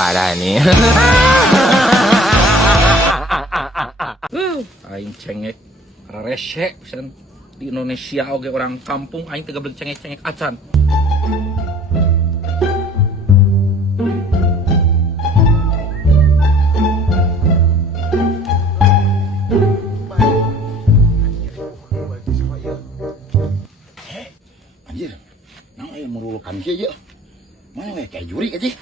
parah nih. Aing cengek rese pisan di Indonesia oge orang kampung aing teu gablek cengek-cengek acan. Anjir, naon aya merulukan kieu ye? Mana we kayak juri aja.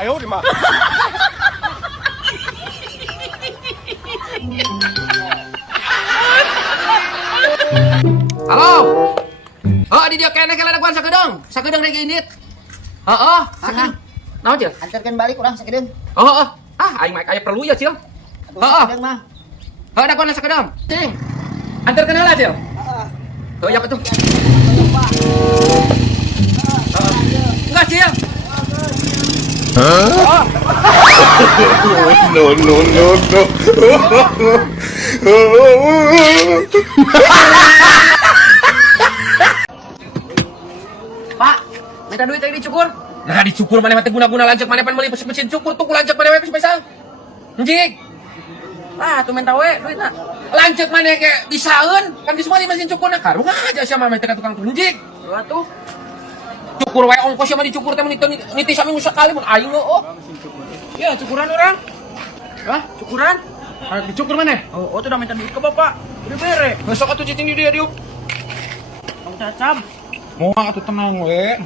Ayo di mana? Halo. Oh, di dia kene kala daguan sakedeung rek indit. Heeh, sakedeung. Naon, Cil? Antarkan balik orang sakedeung. Oh, aing mah aya perlu ya, Cil. Sakedeung mah. Heuh, daguan sakedeung. Ting. Antarkeun heula, Cil. Heeh. Heuh, ya betul. Enggak, Cil. No. Pak, minta duit tadi dicukur. Nah, dicukur mana mah teh guna-guna lanceuk mana pan meuli mesin cukur tuh lanceuk mana we bisa. Anjing. Ah, tuh minta we duitna. Lanceuk mana ge bisaeun, kan geus meuli mesin cukurna karung aja sia mah teh ka tukang tunjik. Atuh. Cukur we ongkos mah dicukur teh niti saminggu sakali mun aing heuh. Ya, cukuran orang. Hah, cukuran? Ah, dicukur mana? Oh, tuh udah minta duit ke bapak. Udah bere. Besok atuh cicing di dia diuk. Bang Cacam. Mau atuh tenang we.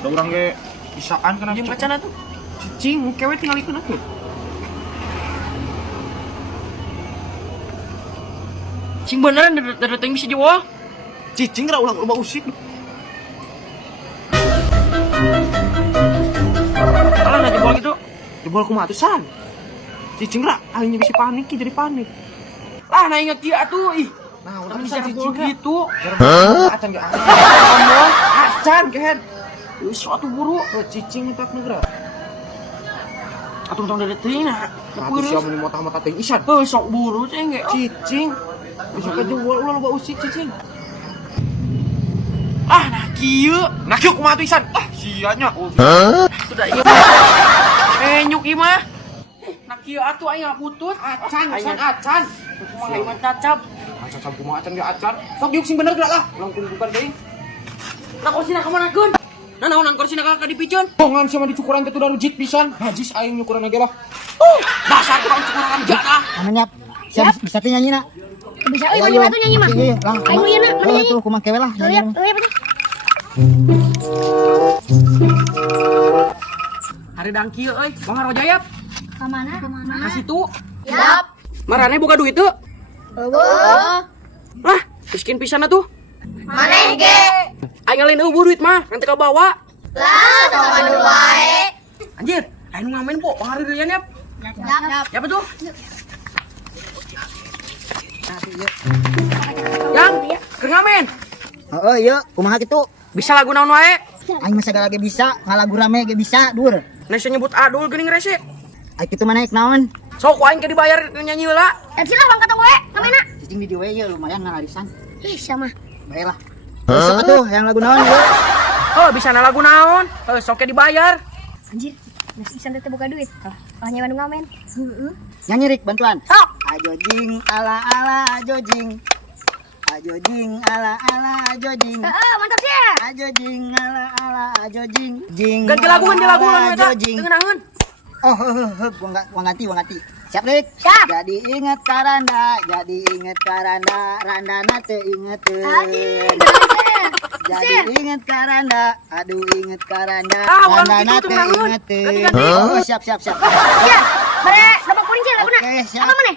Da urang ge bisaan kana Jeung kacana tuh. Cicing, kewe tinggal ikut atuh. Cing beneran ada teuing bisa jual. cicing ra ulang loba usik. Alah enggak jebol gitu. Jebol kumaha atusan. Cicing ra aing bisa panik jadi panik. Lah nah inget dia atuh ih. Nah, Tapi urang bisa cicing jebol gitu. Acan ge Ngomong acan kehen. Suatu buru cicing tak negra. atuh tong dari teuing nah. Atuh sia mun motah-motah teuing isan. Heuh sok buru teh ge. Cicing. Bisa ka jebol ulah loba usik cicing. Ah nah kieu. Nah, kieu kumaha tuh isan? Ah, sia nya. Sudah ieu. Nyuk ieu mah. Nah kieu atuh aing putut acan acan. Kumaha ieu mah cacap. Cacam kumaha acan ge acan. Sok diuk sing bener geura lah. Langsung bukan teuing. Nah kursina kamanakeun? Nah naonan kursina ka dipiceun? Bongan sama dicukuran teh udah rujit pisan. Najis aing nyukuran ge lah. Dasar tukang cukuran jatah. Namanya siap bisa teh nyanyi na. Bisa, mana tuh nyanyi mah? Aing lieu na, mana nyanyi? Tuh kumaha kewe lah. Lihat, lihat betul. Hari dang kieu euy, Bang Harojayap. Ka mana? Ka situ. Yap. Marane boga duit teu? Eueuh. Lah, miskin pisan atuh. Maneh ge. Aing lain eueuh duit mah, nanti ka bawa. Lah, coba dulu wae. Anjir, aing nu ngamen po, Bang Harojayap. Yap. Ya betul. Yang, keur ngamen. Heeh, ieu kumaha kitu? Bisa lagu naon wae? Aing mah sagala ge bisa, ngalagu rame ge bisa, dur. Nese nyebut adul geuning rese. Ai kitu mah naik naon? Sok ku aing ke dibayar nyanyi heula. Sila bang kata gue, namanya. Cicing di dieu ieu lumayan ngarisan. Ih, sama. Baiklah. Besok atuh yang lagu naon ieu? Oh, bisa na lagu naon? Sok ke dibayar. Anjir, masih bisa teh buka duit. Ah nyewa nu ngamen. Heeh. Nyanyi Rik bantuan. Sok. Ajojing ala ala ajojing. Ajojing ala ala ajojing. Heeh, mantap sih. Ajojing ala ala ajojing. Jing. Ganti lagu eta. Ajojing. Tengenaheun. Oh, gua ganti. Siap, Rik? Siap. Jadi inget karanda, randana teu ingeteun. Jadi inget karanda, aduh inget karanda, Bukan randana gitu, teu tenangun. ingeteun. Ganti. Oh, siap. Ya, bare domba kuring cil lagu na. Oke, siap. Apa maneh?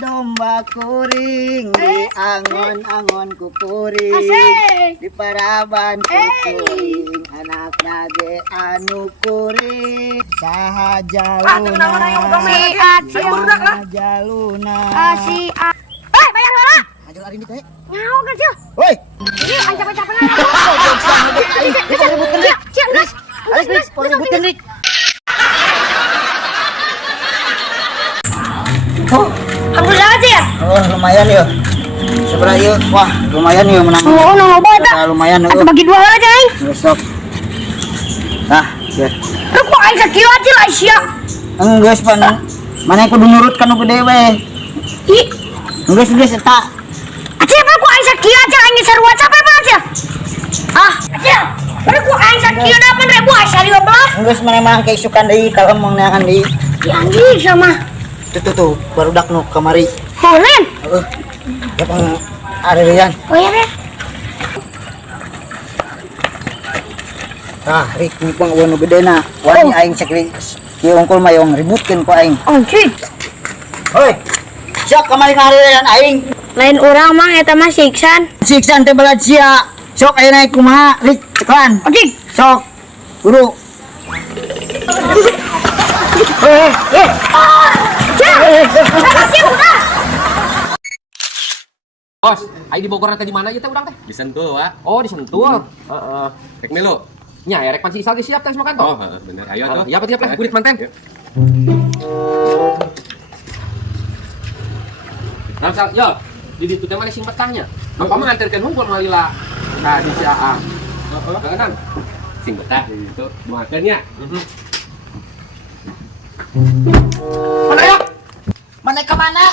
Domba kuring di angon-angon ku kuring. Asik. Di paraban ku kuring, anakna ge anu kuring. Saha tenang, ayo, jaluna. Bang. Saya berdak lah. Jaluna. Si a. Bayar heula. Ajo lari di teh. Ngau kan cil. Woi. Ini an capek-capek na. Cil, Cil, geus. Alik, ributkeun Rik. Oh, harga lumayan yuk. Seberapa yuk? Wah, lumayan yuk menang. Oo, nang obat ah. Lumayan yuk. Bagi dua aja, aing. Besok. Nah, ya. Aku aing sakit aja lah sia. Enggak, pan. Mana aku nurut kan aku dewe. Ih, Enggak eta. Acil, aku aing sakit aja aing geser WhatsApp apa aja. Ah, Acil. Aku aing sakit 8.000 asa 15. Enggak mana mah keisukan deui kalau mau neangan deui. Ya anjing sama. Tuh baru dak nu kamari. Holen. Ya pang ada rian. Oh ya, Ren. Ah, rik mumpung anu gedena. Wani aing cek ri. Ieu ungkul mah yang ributkeun ku aing. Anjing. Hoi. Siap kamari ngarian aing. Lain orang mah eta mah siksan. Siksan teh balad sia. Sok aya naik kumaha rik cekan. Anjing. Sok. Guru. Bos, ayo di Bogor nanti di mana aja teh urang teh? Di Sentul, Wak. Oh, di Sentul. Heeh. Rek milu. Nya, ya rek panci isal geus siap teh semua kantor. Oh, heeh, bener. Ayo tuh. Iya, siap lah, kulit manten. Yuk. Nah, sal, yo, di ditu teh mana sing betahnya? Apa mah nganterkeun hungkul malila ka di si Aang. Heeh. Kan? Sing betah itu. Muakeun nya. Mana ya? Mana ke mana?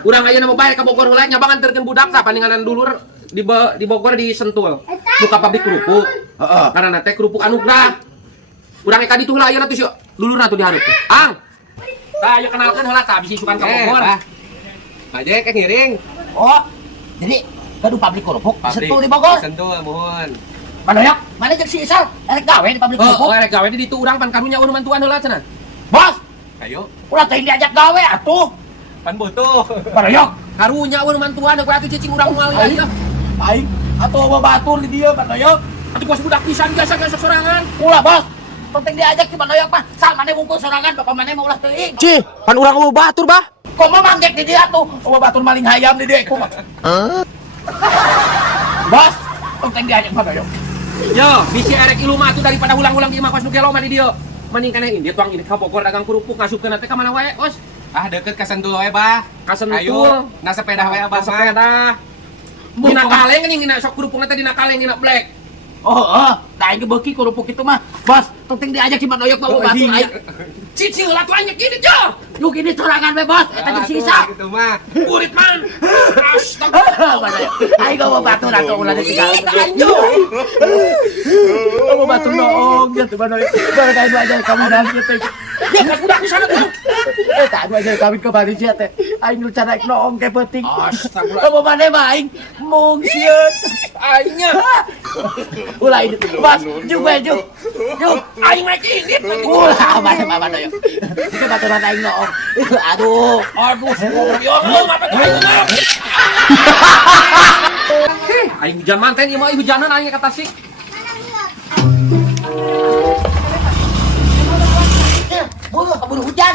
Urang aya nama bae ka Bogor heula nya bang nganterkeun budak tah paninganan dulur di Bogor di Sentul. Buka pabrik kerupuk. Heeh. Karena teh kerupuk Anugrah. Urang eka ditu heula ayeuna tuh sih. Dulurna tuh dihareup. Ang. Tah aya kenalkeun heula tah bisi isukan ka Bogor. Pak Jek kan ngiring. Oh, jadi gaduh pabrik kerupuk Pabrik. Sentul di Bogor. Sentul, mohon. Manoyok, mana jeung si Isal? Erek gawe di pabrik Oh, kerupuk. erek gawe di ditu urang pan karunya anu mantuan heula cenah. Bos, Ayo. ulah teh diajak gawe atuh. Pan butuh. Manoyok, Karunya anu mantuan ku atuh cicing urang moal aja. aing atuh babatur di dieu Manoyok. Atuh gua budak pisan biasa geus sorangan. Ulah bos, penting diajak ki Manoyok mah. Sal maneh bungkul sorangan, bapak maneh mau ulah teuing. Cih, pan urang mau batur bah. Kok mau manggek di dia tuh? Babatur maling hayam di dia ku mah. Bos, penting diajak Manoyok. Yo, bisi erek ilu mah atuh daripada ulang-ulang ieu mah kos nu gelo mah di dieu. Mending kana ini tuang ini ka Bogor dagang kerupuk ngasupkeun teh ka mana wae, Bos. Ah, deket ke Sentul wae, Bah. Ka Sentul. Ayo, na sepeda wae, Abah. Sepeda. Dina kaleng nih ngina sok kerupukna teh dina kaleng dina black. Oh, da aing beuki kerupuk itu mah. Bos, penting diajak si Manoyok bawa batur aing. Cici heula tuh anya gini, Jo. Lu gini sorangan we bos, eta jeung si Isal. Gitu mah. Kurit man. Astaga. Manoyok, aing bawa batur atuh ulah ditinggal. Anjo. Bawa batur noong gitu Manoyok. Baru kayak aja kamu dan gitu. Ya kan budak di sana tuh. Tak dua aja kawin ke Malaysia teh. Aing nu caraek noong ke penting. Astagfirullah. Apa maneh mah aing mung sieun. Aingnya. Ulah ini. Bos, juk we juk. Juk. Aing mah ini. Ulah maneh mah Manoyok. Iki baturan aing noong. Aduh. Aduh, yo apa tuh aing mah. Aing hujan manten ieu mah hujanan aing ka Tasik. Keburu hujan.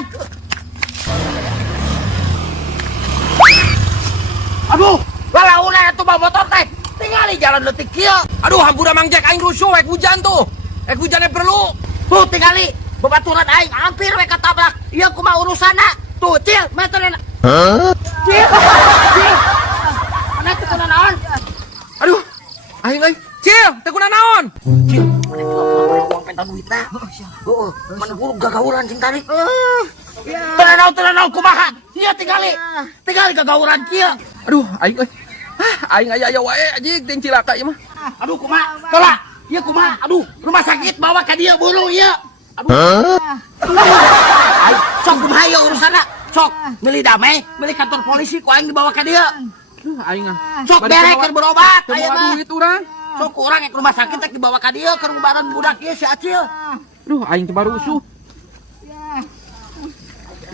Aduh, Walauna atuh bawa motor teh. Tingali jalan leutik kieu. aduh hampura Mang Jack aing rusuh ek hujan tuh. Ek hujannya perlu. Tuh tingali babaturan aing hampir we katabrak. Ieu kumaha urusana? Tuh, Cil, meterna. Cil. Cil. Mana teh kana naon? Aduh, aing euy. Cil, teu kuna naon? Cil, mana teh uang penta duitna. Heeh, mana guru gagawuran cing tadi. Tenang naon kumaha? Ieu tingali. Tingali gagawuran kieu. Aduh, aing euy. Aing aya wae anjing ting cilaka ieu mah. Aduh kumaha? Tolak. Ieu kumaha? Aduh, rumah sakit bawa ka dieu buru ieu. Aduh. Aing sok kumaha ieu urusana? Sok milih damai, milih kantor polisi ku aing dibawa ka dieu. Aduh, aing ah. Sok derek keur berobat. Teu Aya bawa mah. duit urang. Sok urang ke rumah sakit teh dibawa ka dieu keur ngubaran budak ieu si Acil. Aduh, aing teh baru usuh.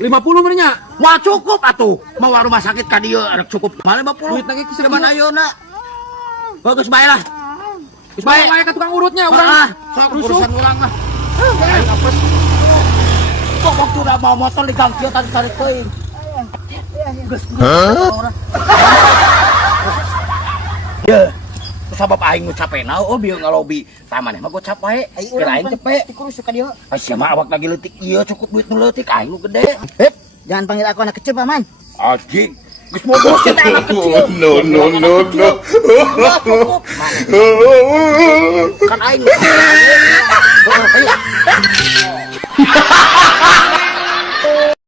50 mah nya. Wah cukup atuh. Bawa rumah sakit ka dieu rek cukup. Male 50. Duit lagi ke Cuman ayeuna. Bagus bae lah. Geus bae wae ka tukang urutnya urang. Ah, sok urusan urang mah. Aing apes. Kok waktu udah mau motor di gang kieu tadi tarik teuing. Geus. Ya. Sabab aing ngucapena oh bieu ngalobi. Tah maneh mah gocap wae. Kira aing cepet. Dikurus ka dia. Ah sia mah awak lagi leutik ieu cukup duit nu leutik aing nu gede. Hep, jangan panggil aku anak kecil paman. Anjing. Geus modus kita anak kecil. No. Cukup. Kan aing